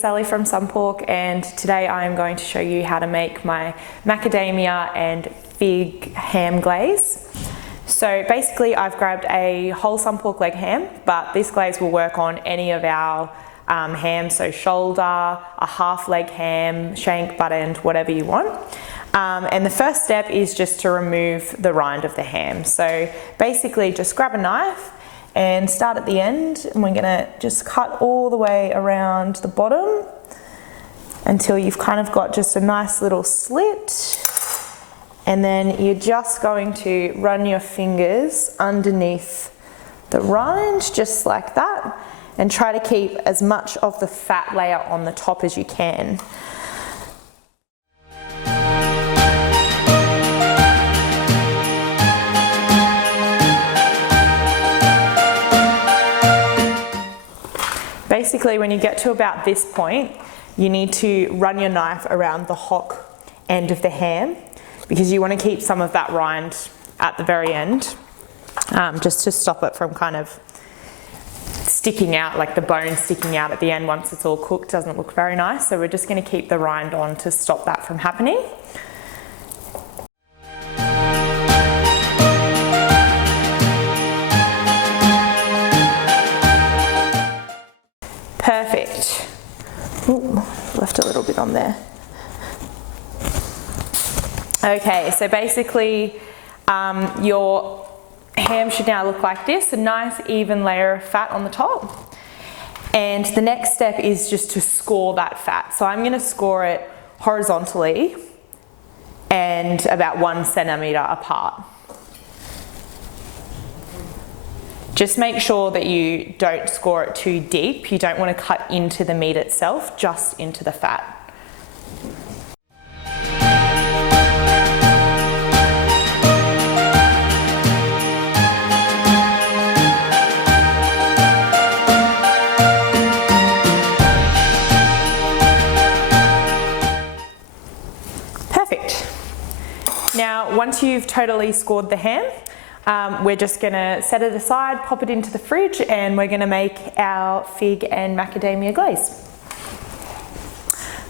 Sally from SunPork, and today I am going to show you how to make my macadamia and fig ham glaze. So basically I've grabbed a whole SunPork leg ham, but this glaze will work on any of our hams, so shoulder, a half leg ham, shank, butt end, whatever you want. And the first step is just to remove the rind of the ham. So basically just grab a knife and start at the end, and we're gonna just cut all the way around the bottom until you've kind of got just a nice little slit. And then you're just going to run your fingers underneath the rind, just like that, and try to keep as much of the fat layer on the top as you can. Basically, when you get to about this point, you need to run your knife around the hock end of the ham, because you want to keep some of that rind at the very end, just to stop it from kind of sticking out, like the bone sticking out at the end once it's all cooked. Doesn't look very nice, so we're just going to keep the rind on to stop that from happening. Perfect. Ooh, left a little bit on there. Okay, so basically your ham should now look like this, a nice even layer of fat on the top. And the next step is just to score that fat. So I'm going to score it horizontally and about 1 centimetre apart. Just make sure that you don't score it too deep. You don't want to cut into the meat itself, just into the fat. Perfect. Now, once you've totally scored the ham, we're just going to set it aside, pop it into the fridge, and we're going to make our fig and macadamia glaze.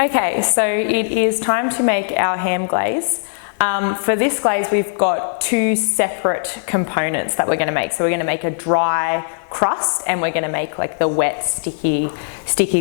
Okay, so it is time to make our ham glaze. For this glaze, we've got two separate components that we're going to make. So we're going to make a dry crust, and we're going to make like the wet, sticky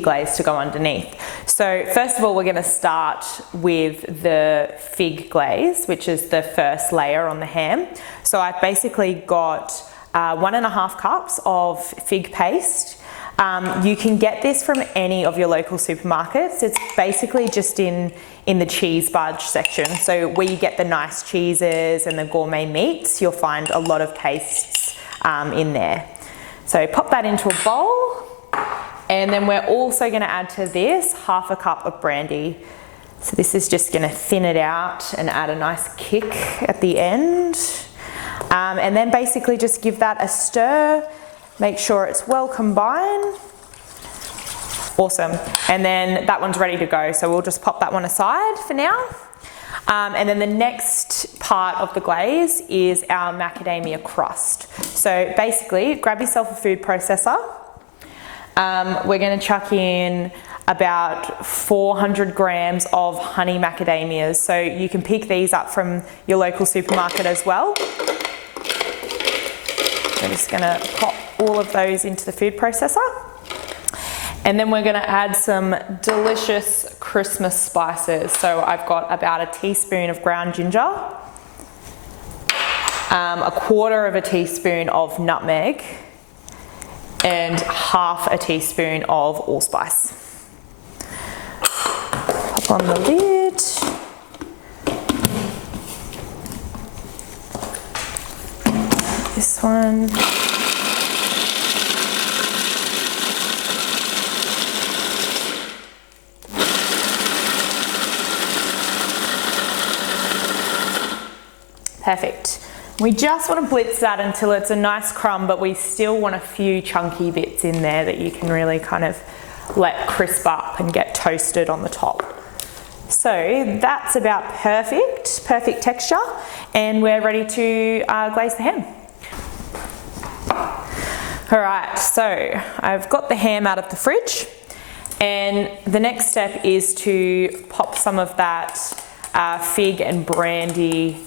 glaze to go underneath. So first of all, we're going to start with the fig glaze, which is the first layer on the ham. So I've basically got 1.5 cups of fig paste. You can get this from any of your local supermarkets. It's basically just in the cheese budge section. So where you get the nice cheeses and the gourmet meats, you'll find a lot of pastes in there. So pop that into a bowl, and then we're also going to add to this 1/2 cup of brandy. So this is just going to thin it out and add a nice kick at the end. And then basically just give that a stir, make sure it's well combined. Awesome. And then that one's ready to go, so we'll just pop that one aside for now. And then the next part of the glaze is our macadamia crust. So basically, grab yourself a food processor. We're going to chuck in about 400 grams of honey macadamias. So you can pick these up from your local supermarket as well. We're just going to pop all of those into the food processor. And then we're going to add some delicious Christmas spices. So I've got about a teaspoon of ground ginger, 1/4 teaspoon of nutmeg, and 1/2 teaspoon of allspice. Pop on the lid. This one. Perfect. We just want to blitz that until it's a nice crumb, but we still want a few chunky bits in there that you can really kind of let crisp up and get toasted on the top. So that's about perfect texture, and we're ready to glaze the ham. All right, so I've got the ham out of the fridge, And the next step is to pop some of that fig and brandy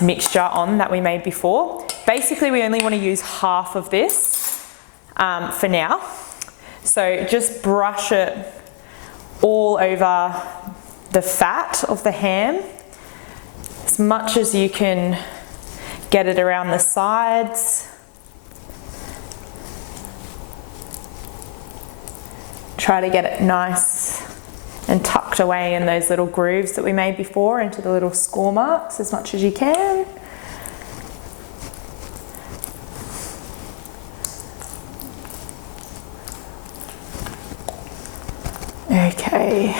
mixture on that we made before. Basically, we only want to use half of this for now. So just brush it all over the fat of the ham, as much as you can get it around the sides. Try to get it nice and tucked away in those little grooves that we made before, into the little score marks as much as you can. Okay.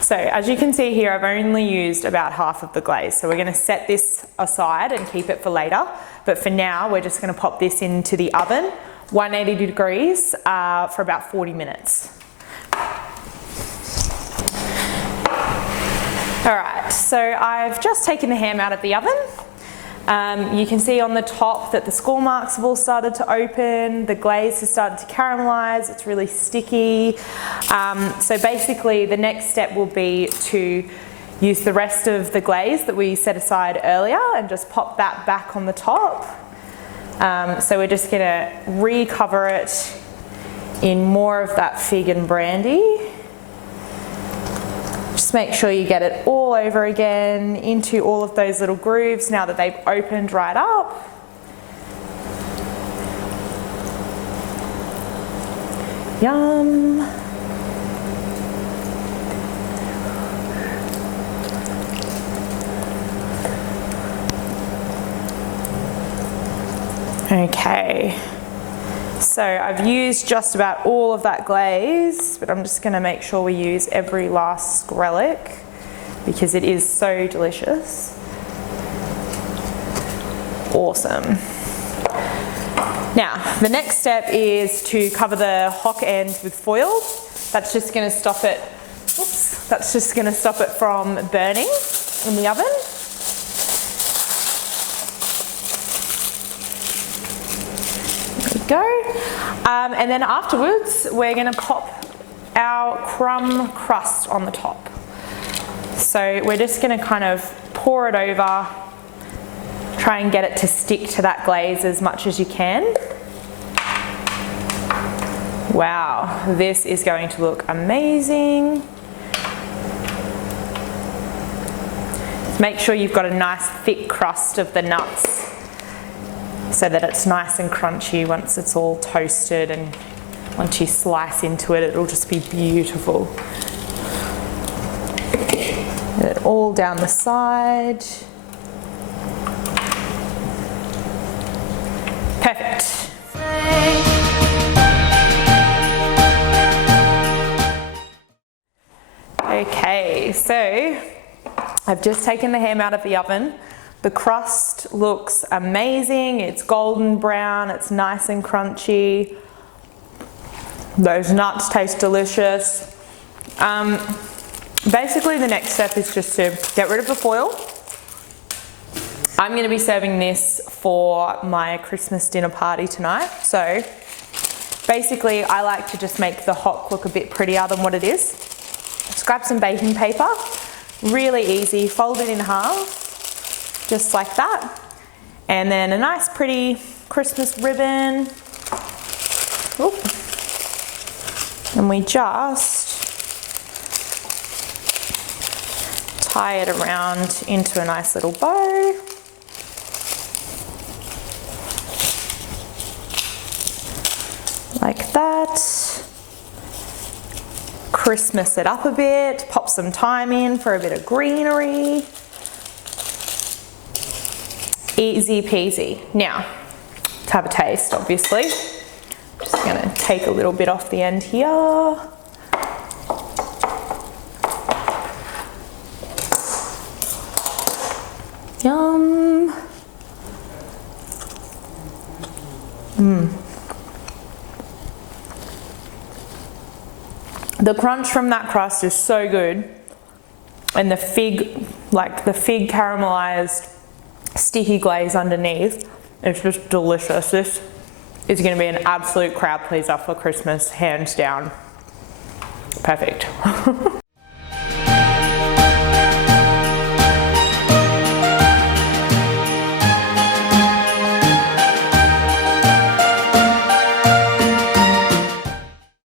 So as you can see here, I've only used about half of the glaze. So we're going to set this aside and keep it for later. But for now, we're just going to pop this into the oven, 180 degrees for about 40 minutes. All right, so I've just taken the ham out of the oven. You can see on the top that the score marks have all started to open, the glaze has started to caramelize, it's really sticky. So basically the next step will be to use the rest of the glaze that we set aside earlier and just pop that back on the top. So we're just gonna recover it in more of that fig and brandy. Just make sure you get it all over again into all of those little grooves now that they've opened right up. Yum. Okay. So I've used just about all of that glaze, but I'm just going to make sure we use every last skrellick because it is so delicious. Awesome. Now, the next step is to cover the hock end with foil. That's just going to stop it, that's just going to stop it from burning in the oven. Go. And then afterwards we're going to pop our crumb crust on the top. So we're just going to kind of pour it over, try and get it to stick to that glaze as much as you can. Wow, this is going to look amazing. Make sure you've got a nice thick crust of the nuts, so that it's nice and crunchy once it's all toasted, and once you slice into it, it'll just be beautiful. Get it all down the side. Perfect. Okay, so I've just taken the ham out of the oven. The crust looks amazing. It's golden brown, it's nice and crunchy. Those nuts taste delicious. Basically the next step is just to get rid of the foil. I'm going to be serving this for my Christmas dinner party tonight. So basically I like to just make the hock look a bit prettier than what it is. Just grab some baking paper, really easy, fold it in half. Just like that, and then a nice pretty Christmas ribbon. Oop. And we just tie it around into a nice little bow. Like that. Christmas it up a bit, pop some thyme in for a bit of greenery. Easy peasy. Now, to have a taste, obviously. Just gonna take a little bit off the end here. Yum. The crunch from that crust is so good. And the fig, like the fig caramelized sticky glaze underneath, it's just delicious. This is going to be an absolute crowd pleaser for Christmas, hands down. Perfect.